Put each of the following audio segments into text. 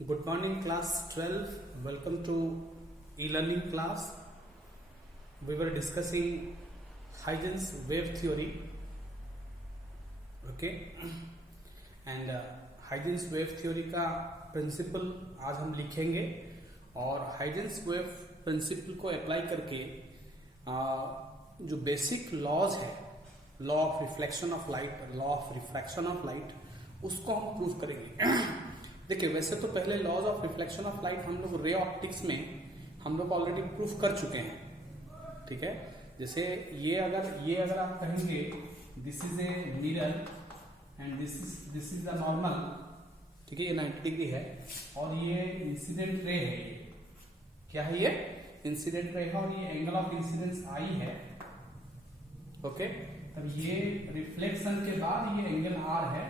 Good morning, class 12. Welcome to e-learning class. We were discussing Huygens wave theory. Okay, and Huygens wave theory का principle आज हम लिखेंगे और Huygens wave principle को apply करके जो बेसिक लॉज है, law of reflection of light, law of refraction of light, उसको हम प्रूव करेंगे. देखिए, वैसे तो पहले laws of reflection of light हम लोग रे ऑप्टिक्स में हम लोग ऑलरेडी प्रूफ कर चुके हैं. ठीक है, जैसे ये अगर आप कहेंगे this is a mirror and this is the normal. ठीक है, ये 90 डिग्री है और ये इंसिडेंट रे है. क्या है? ये इंसिडेंट रे है और ये एंगल ऑफ इंसिडेंस आई है. ओके, तब ये रिफ्लेक्शन के बाद ये एंगल आर है,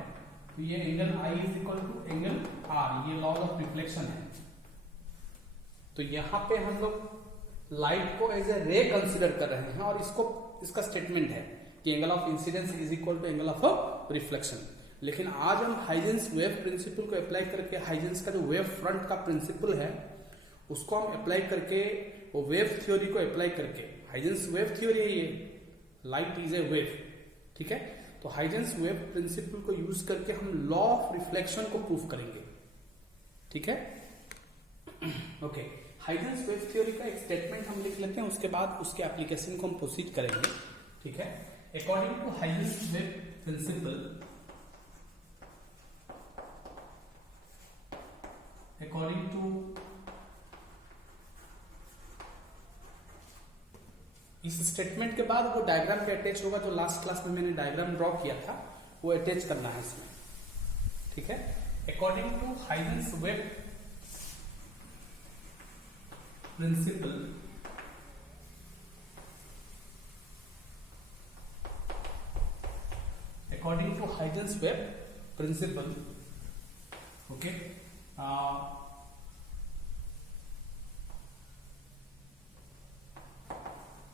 तो ये angle I is equal to angle R. ये लॉ ऑफ रिफ्लेक्शन है. तो यहां पे हम लोग लाइट को एज ए रे कंसिडर कर रहे हैं और इसका स्टेटमेंट है कि angle of incidence is equal to angle of reflection. लेकिन आज हम हाइजेंस वेव प्रिंसिपल को अप्लाई करके, हाइजेंस का जो वेव फ्रंट का प्रिंसिपल है उसको हम अप्लाई करके, वो वेव थ्योरी को अप्लाई करके, हाइजेंस वेव थ्योरी है ये, लाइट इज ए वेव. ठीक है, तो हाइजेंस वेव प्रिंसिपल को यूज करके हम लॉ ऑफ रिफ्लेक्शन को प्रूव करेंगे. ठीक है, ओके. हाइजेंस वेव थ्योरी का एक स्टेटमेंट हम लिख लेते हैं, उसके बाद उसके एप्लीकेशन को हम प्रोसीड करेंगे. ठीक है, according to Huygens wave principle, according to इस स्टेटमेंट के बाद वो डायग्राम के अटैच होगा, जो लास्ट क्लास में मैंने डायग्राम ड्रॉ किया था वो अटैच करना है इसमें. ठीक है, according to Huygens wave principle, according to Huygens wave principle, okay,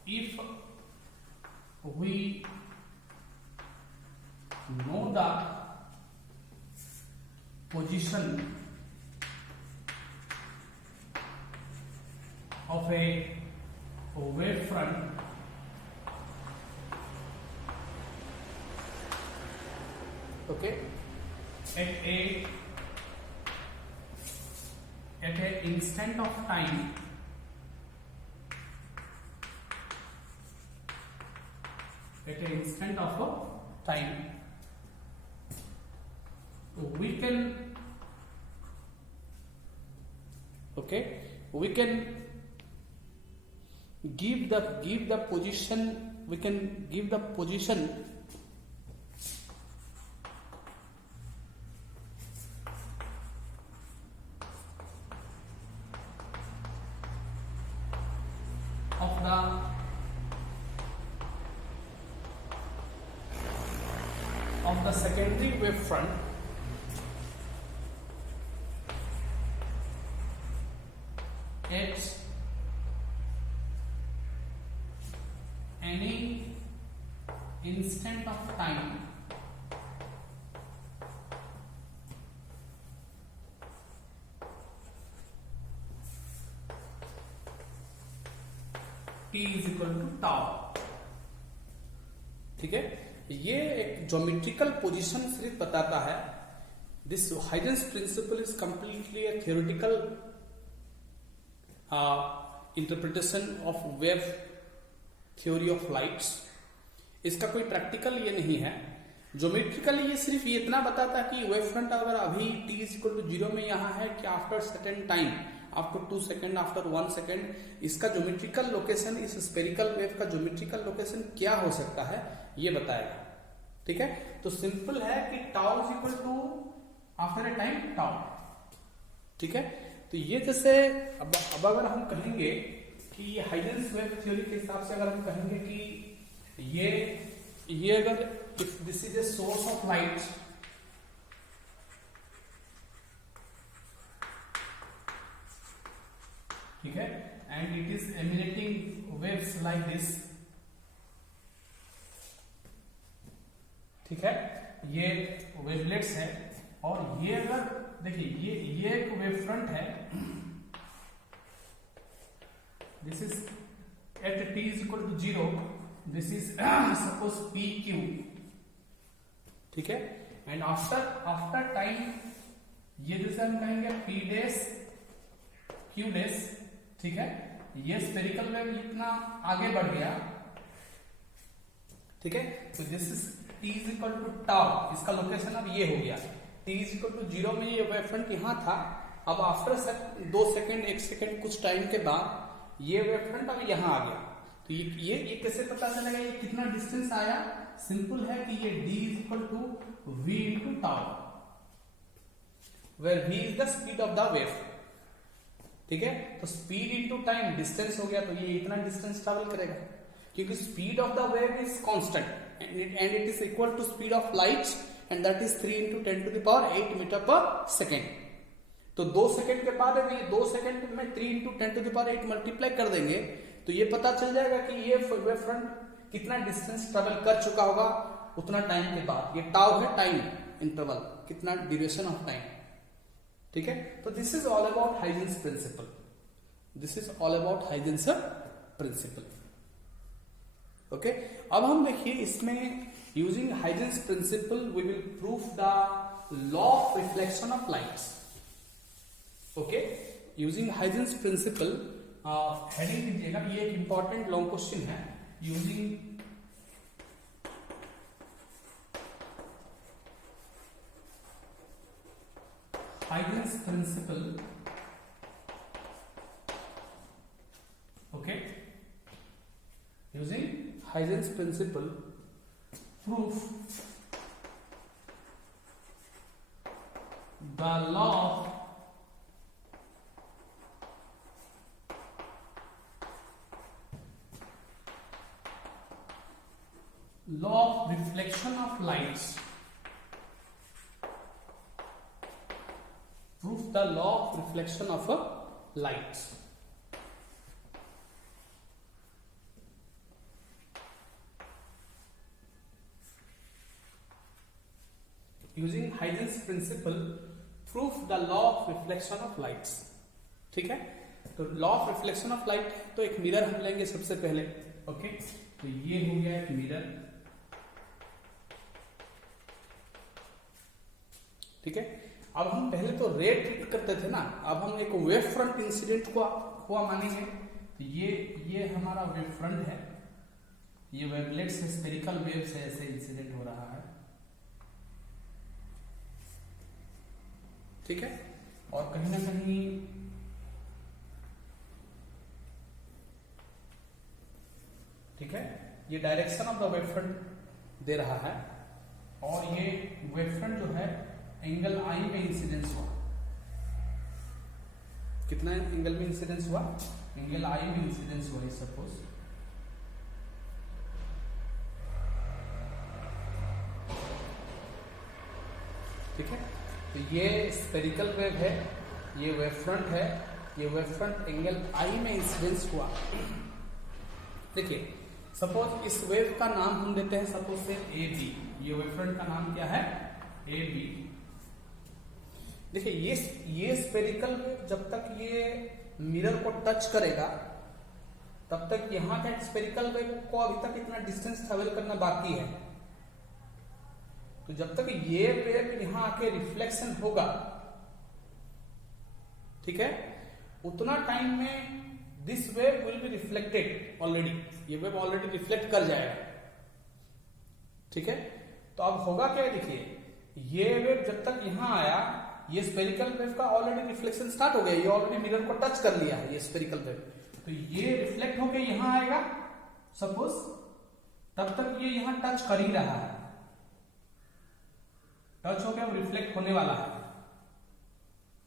if we know the position of a wave front, okay, at a instant of time, at an instant of time, we can, okay, we can give the position, we can give the position of the secondary wave front at any instant of time t is equal to tau. ठीक है, ये एक geometrical position सिर्फ बताता है. This Huygens principle is completely a theoretical interpretation of wave theory of lights. इसका कोई practical ये नहीं है. ज्योमेट्रिकल ये सिर्फ ये इतना बताता है कि वेव फ्रंट अगर अभी t इज इक्वल टू 0 में यहाँ है कि after certain time, after 2 second, after 1 second, इसका ज्योमेट्रिकल लोकेशन, इस स्पेरिकल वेव का ज्योमेट्रिकल लोकेशन क्या हो सकता है ये बताएगा. ठीक है, तो सिंपल है कि tau is equal to after a time tau. ठीक है, तो ये जैसे अब अगर हम कहेंगे कि हाइजेंस वेव थ्योरी के हिसाब से अगर हम कहेंगे कि ये अगर if this is a source of light, ठीक है, and it is emanating waves like this. ठीक है, ये वेवलेट्स है और ये अगर देखिए ये एक वेव फ्रंट है, this is at t is equal to 0, this is suppose P Q, ठीक है। एंड आफ्टर टाइम ये जैसे हम कहेंगे पी डैश क्यू डैश, ठीक है। ये स्फेरिकल वेव इतना आगे बढ़ गया, ठीक है। तो this is t is equal to tau, इसका लोकेशन अब ये हो गया, t इज इक्वल टू 0 में ये वेव फ्रंट यहां था, अब आफ्टर 2 सेकेंड 1 सेकेंड कुछ टाइम के बाद ये वेव फ्रंट अब यहां आ गया। तो ये कैसे पता चलेगा ये कितना डिस्टेंस आया? सिंपल है कि ये d is equal to v into tau, where v is the speed of the wave, ठीक है। तो स्पीड इंटू टाइम डिस्टेंस हो गया, तो ये इतना डिस्टेंस ट्रेवल करेगा, क्योंकि speed of the wave is constant and it is equal to speed of light, and that is 3 into 10 to the power 8 metre per second. तो 2 सेकेंड के बाद अगर ये 2 सेकेंड में 3 into 10 to the power 8 multiply कर देंगे तो ये पता चल जाएगा कि ये वेव फ्रंट कितना डिस्टेंस ट्रेवल कर चुका होगा उतना टाइम के बाद। ये टाउ है टाइम इंटरवल, कितना ड्यूरेशन ऑफ टाइम, ठीक है। तो this is all about Huygens principle, this is all about Huygens principle, okay. अब हम देखिए इसमें using Huygens principle we will proof the law of reflection of lights, okay. Using Huygens principle, heading दीजिएगा, ये एक इंपॉर्टेंट लॉन्ग क्वेश्चन है। Using Huygens principle, okay, using Huygens principle proof the law of reflection of lights, proof the law of reflection of lights, using Huygens principle proof the law of reflection of lights, ठीक है। तो law of reflection of light, तो एक mirror हम लेंगे सबसे पहले, okay. तो ये हो गया एक मिरर, ठीक है। अब हम पहले तो रे ट्रीट करते थे ना, अब हम एक वेव फ्रंट इंसिडेंट को हुआ मानेंगे। तो ये हमारा वेव फ्रंट है, ये वेवलेट से स्फेरिकल वेव से ऐसे इंसिडेंट हो रहा है, ठीक है। और कहीं ना कहीं ठीक है, ये direction of the wave front दे रहा है, और ये वेव फ्रंट जो है एंगल आई में इंसिडेंस हुआ। कितना एंगल में इंसिडेंस हुआ? एंगल आई में इंसिडेंस हुआ, सपोज, ठीक है। तो ये स्फेरिकल वेव है, ये वेव फ्रंट है, ये वेव फ्रंट एंगल आई में इंसिडेंस हुआ। देखिए सपोज इस वेव का नाम हम देते हैं सपोज से ए बी, ये वेव फ्रंट का नाम क्या है? A B. देखिए ये स्फेरिकल वेव जब तक ये मिरर को टच करेगा तब तक यहां का स्फेरिकल वेव को अभी तक इतना डिस्टेंस ट्रेवल करना बाकी है। तो जब तक ये वेव यहां आके रिफ्लेक्शन होगा, ठीक है, उतना टाइम में this wave will be reflected already, ये वेव ऑलरेडी रिफ्लेक्ट कर जाएगा, ठीक है। तो अब होगा क्या, देखिए ये वेव जब तक यहां आया, ये स्फेरिकल वेव का ऑलरेडी रिफ्लेक्शन स्टार्ट हो गया, ये ऑलरेडी मिरर को टच कर लिया है ये स्फेरिकल वेव, तो ये रिफ्लेक्ट होके यहां आएगा सपोज, तब तक ये यहां टच कर ही रहा है, टच हो गया, वो रिफ्लेक्ट होने वाला है,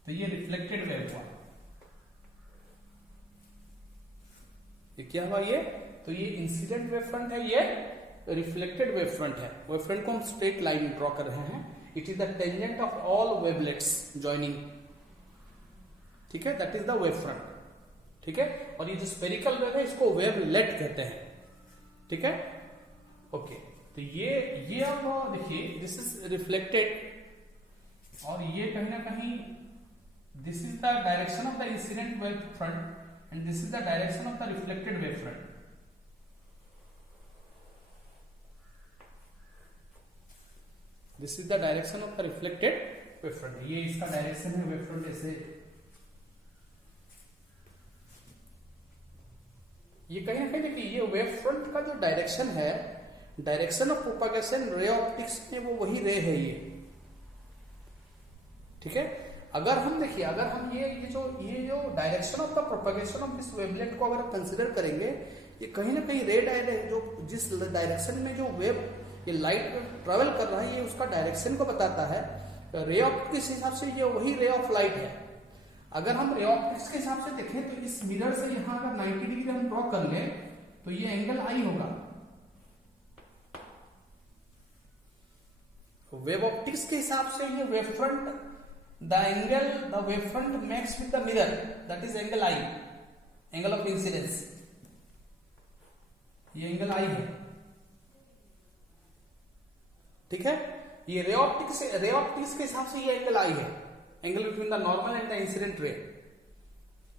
तो ये रिफ्लेक्टेड वेव हुआ। ये क्या हुआ? ये तो ये इंसिडेंट वेव फ्रंट है, ये रिफ्लेक्टेड वेव फ्रंट है। वेव फ्रंट को हम स्ट्रेट लाइन ड्रॉ कर रहे हैं, it is the tangent of all wavelets joining, ठीक है, that is the wave front, ठीक है। और ये जो स्फेरिकल वेव है इसको वेवलेट कहते हैं, ठीक है, ओके। तो ये अब देखिए दिस इज रिफ्लेक्टेड और ये कहीं ना कहीं this is the direction of the incident wave front end this is the direction of the reflected wave front. This is the direction of the reflected wave front. ये इसका direction है wave front ऐसे। ये कहीं ना कहीं देखिए ये वेव फ्रंट का जो डायरेक्शन है, direction of propagation ray optics में वो वही रे है ये, ठीक है। अगर हम देखिए, अगर हम ये जो direction of the propagation of this wavelet को अगर कंसिडर करेंगे, ये कहीं ना कहीं रे डायरेक्शन जो जिस डायरेक्शन में जो वेव ये लाइट ट्रेवल कर रहा है, ये उसका डायरेक्शन को बताता है। रे ऑप्टिक्स के हिसाब से ये वही रे ऑफ लाइट है। अगर हम रे ऑप्टिक्स के हिसाब से देखें तो इस मिरर से यहां अगर 90 डिग्री हम ड्रॉ कर लें तो ये एंगल आई होगा। वेव ऑप्टिक्स के हिसाब से ये wave front, the angle the wave front makes with the mirror, that is angle I, angle of incidence. ये एंगल आई है, ठीक है। ये रे ऑप्टिक्स के हिसाब से ये एंगल आई है, angle between the normal and the incident ray,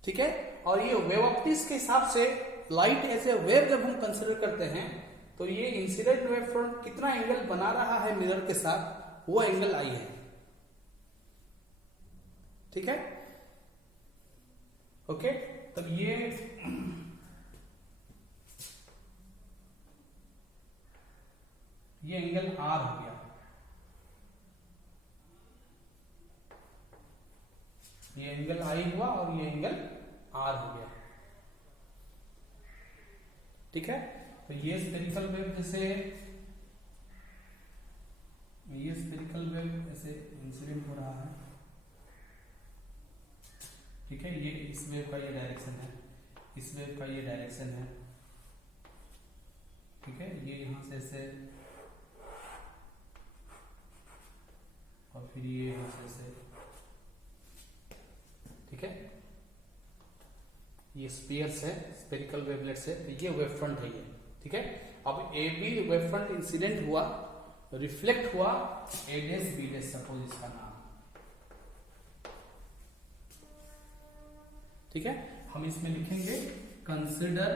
ठीक है। और ये वेव ऑप्टिक्स के हिसाब से लाइट एज ए वेव जब हम कंसिडर करते हैं तो ये इंसिडेंट वेव फ्रंट कितना एंगल बना रहा है मिरर के साथ, वो एंगल आई है, ठीक है। ओके, तब ये एंगल आर हो गया, ये एंगल आई हुआ और ये एंगल आर हो गया, ठीक है। तो ये स्फेरिकल वेव जैसे ये स्फेरिकल वेव ऐसे इंसिडेंट हो रहा है, ठीक है। ये इस वेव का ये डायरेक्शन है, इस वेव का ये डायरेक्शन है, ठीक है। ये यहां से ऐसे और फिर ये यहां से ऐसे, ठीक है। ये स्फीयर्स है, स्फेरिकल वेवलेट्स है, ये वेव फ्रंट है ये, ठीक है। अब A B wave front incident हुआ, रिफ्लेक्ट हुआ, A dash B dash suppose इसका नाम, ठीक है। हम इसमें लिखेंगे consider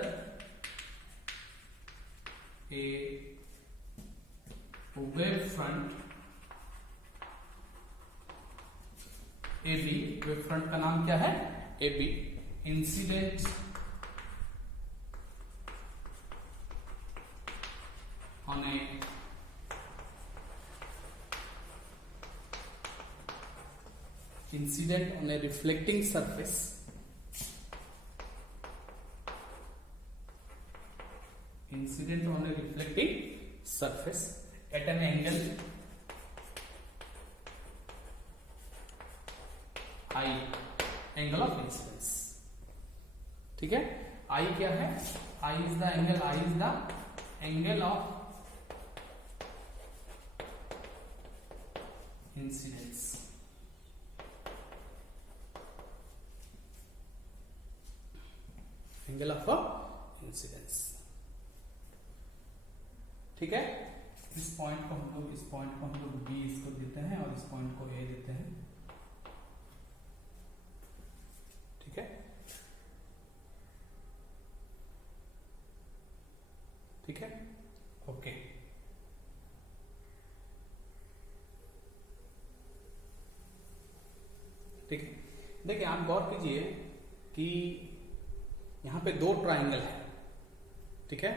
a wave front A B, wave front का नाम क्या है, A B, incident on a reflecting surface, incident on a reflecting surface at an angle I, angle of incidence, ठीक है। I क्या है, I is the angle of incidence, angle of incidence, ठीक है। इस पॉइंट को हम लोग बी इसको देते हैं और इस पॉइंट को ए देते हैं, ठीक है, ठीक है। ओके, ठीक है। देखिए आप गौर कीजिए कि यहां पे दो ट्राइंगल है, ठीक है,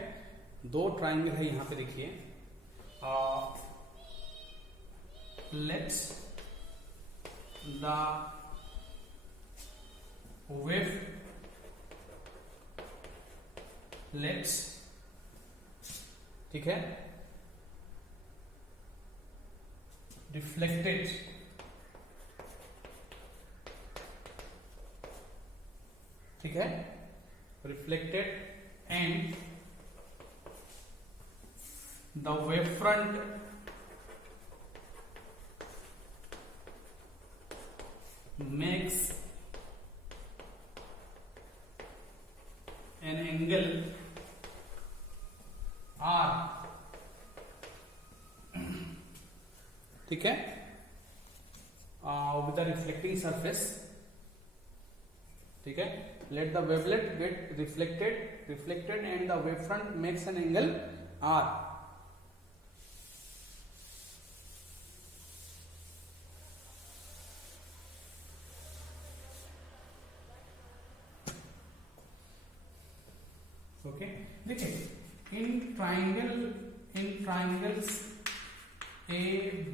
दो ट्राइंगल है यहां पे। देखिए लेट्स द वेव लेट्स, ठीक है, रिफ्लेक्टेड ठीक है, reflected and the wavefront makes an angle R, ठीक है। with the reflecting surface. ठीक है, let the wavelet get reflected and the wavefront makes an angle R. Okay, देखिए in triangles A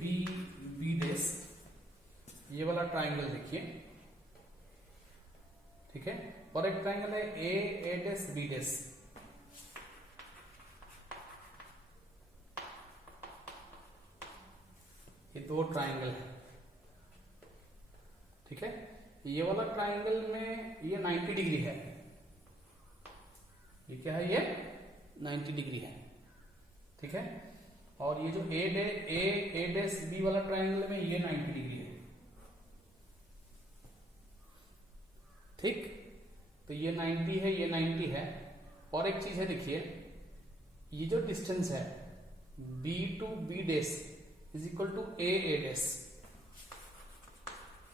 B B dash, ये वाला triangle देखिए, ठीक है, और एक ट्राइंगल है ए डैश बी डैश, ये दो ट्राइंगल है, ठीक है। ये वाला ट्राइंगल में ये 90 डिग्री है, ये क्या है, ये 90 डिग्री है, ठीक है। और ये जो ए डैश बी वाला ट्राइंगल में ये 90 डिग्री है, ठीक। तो ये 90 है, ये 90 है। और एक चीज है, देखिए ये जो डिस्टेंस है B to B dash is equal to A dash,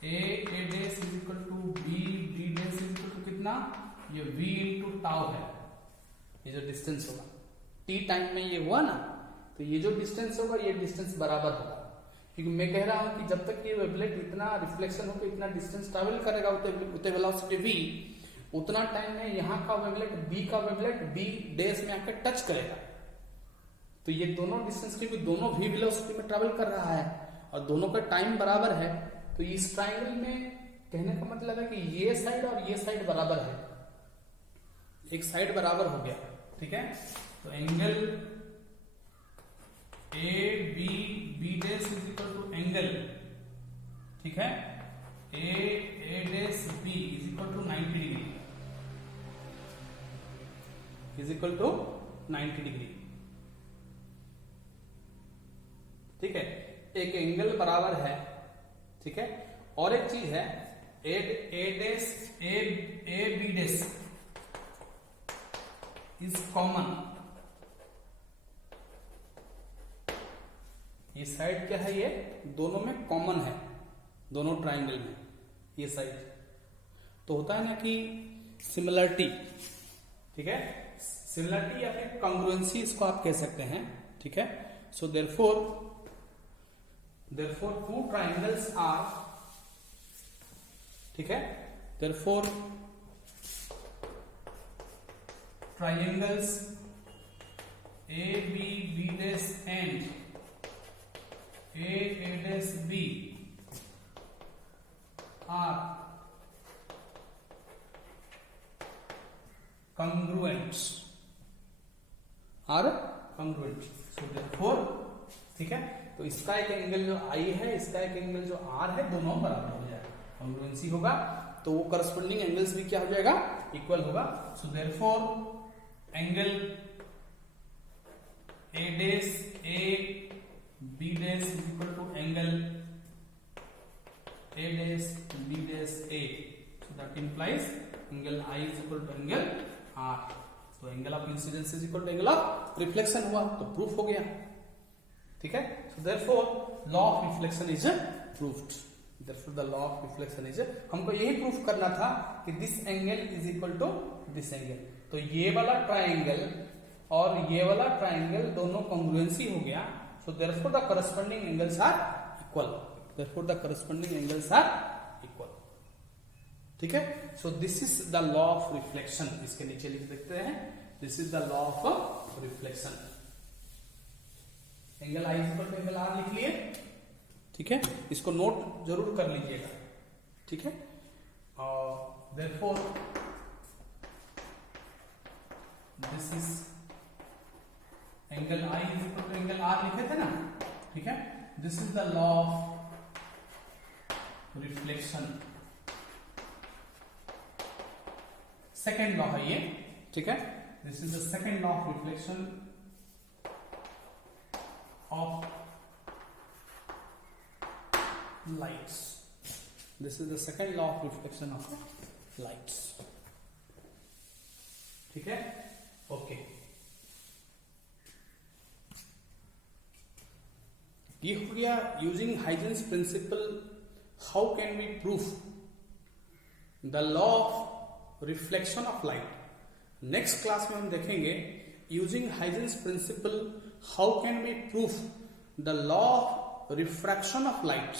A dash is equal to B dash is equal to कितना, ये v इंटू टाउ है, ये जो डिस्टेंस होगा t टाइम में ये हुआ ना, तो ये जो डिस्टेंस होगा ये डिस्टेंस बराबर होगा, क्योंकि मैं कह रहा हूं कि जब तक ये वेवलेट इतना रिफ्लेक्शन होकर इतना डिस्टेंस ट्रैवल करेगा उतने वेलोसिटी v, उतना टाइम में यहाँ का वेवलेट b डैश में आकर टच करेगा। तो ये दोनों डिस्टेंस, क्योंकि दोनों v वेलोसिटी में ट्रैवल कर रहा है और दोनों का टाइम बराबर है, तो इस ट्राइंगल में कहने का मतलब है कि ये साइड और ये साइड बराबर है, एक साइड बराबर हो गया, ठीक है। तो angle A B dash is equal to angle, ठीक है, A dash B is equal to 90 degree, is equal to 90 degree, ठीक है। एक एंगल बराबर है, ठीक है। और एक चीज है A B dash is common, ये साइड क्या है, ये दोनों में कॉमन है, दोनों ट्राइंगल में ये साइड। तो होता है ना कि सिमिलरिटी, ठीक है, सिमिलरिटी या फिर कॉन्ग्रुएंसी इसको आप कह सकते हैं, ठीक है। So therefore two triangles are, ठीक है, therefore triangles A B dash and A dash B are congruent, so therefore, ठीक है। तो इसका एक एंगल जो I है, इसका एक एंगल जो R है, दोनों बराबर हो जाएगा, कॉन्ग्रुएंसी होगा, तो वो करस्पॉन्डिंग एंगल्स भी क्या हो जाएगा, इक्वल होगा। So therefore angle A B dash is equal to angle A dash B dash A, so that implies angle I is equal to angle R. तो angle of incidence is equal to angle of reflection हुआ, तो proof हो गया, ठीक है। So therefore law of reflection is proved, therefore the law of reflection is, हमको यही proof करना था कि this angle is equal to this angle. तो ये वाला ट्राइंगल और ये वाला ट्राइंगल दोनों कॉन्ग्रुएंसी हो गया, so therefore the corresponding angles are equal, therefore the corresponding angles are equal, ठीक है। So this is the law of reflection, इसके नीचे लिख देखते हैं, this is the law of reflection. Angle I is equal to angle R लिख लिए, ठीक है, इसको नोट जरूर कर लीजिएगा, ठीक है। और therefore this is angle I is equal to angle R लिखे थे ना, ठीक है। This is the law of reflection, second law है ये, ठीक है। This is the second law of reflection of lights. This is the second law of reflection of lights. ठीक है, ओके। ये हो गया using Huygens principle how can we proof the law of reflection of light. Next class में हम देखेंगे using Huygens principle how can we proof the law of refraction of light.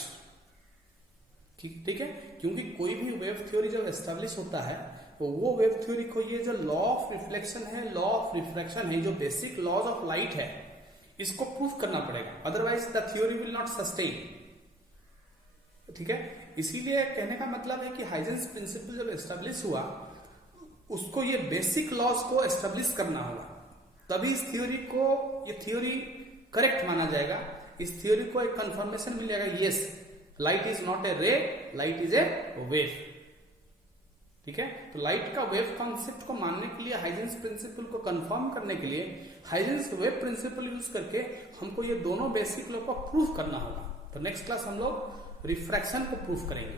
ठीक है, क्योंकि कोई भी वेव थ्योरी जब एस्टेब्लिश होता है तो वो वेव थ्योरी को ये जो लॉ ऑफ रिफ्लेक्शन है, लॉ ऑफ रिफ्रैक्शन है, जो बेसिक लॉज ऑफ लाइट है, इसको प्रूफ करना पड़ेगा, otherwise the theory will not sustain. ठीक है, इसीलिए कहने का मतलब है कि हाइजेंस प्रिंसिपल जब एस्टेब्लिश हुआ उसको ये बेसिक लॉज को एस्टेब्लिश करना होगा, तभी इस थ्योरी को, ये थ्योरी करेक्ट माना जाएगा, इस थ्योरी को एक कंफर्मेशन मिल जाएगा, yes light is not a रे, लाइट इज ए वेव। ठीक है, तो लाइट का वेव कॉन्सेप्ट को मानने के लिए, हाइजेंस प्रिंसिपल को कंफर्म करने के लिए हाइजेंस वेव प्रिंसिपल यूज करके हमको ये दोनों बेसिक लॉ को प्रूफ करना होगा। तो नेक्स्ट क्लास हम लोग रिफ्रैक्शन को प्रूफ करेंगे।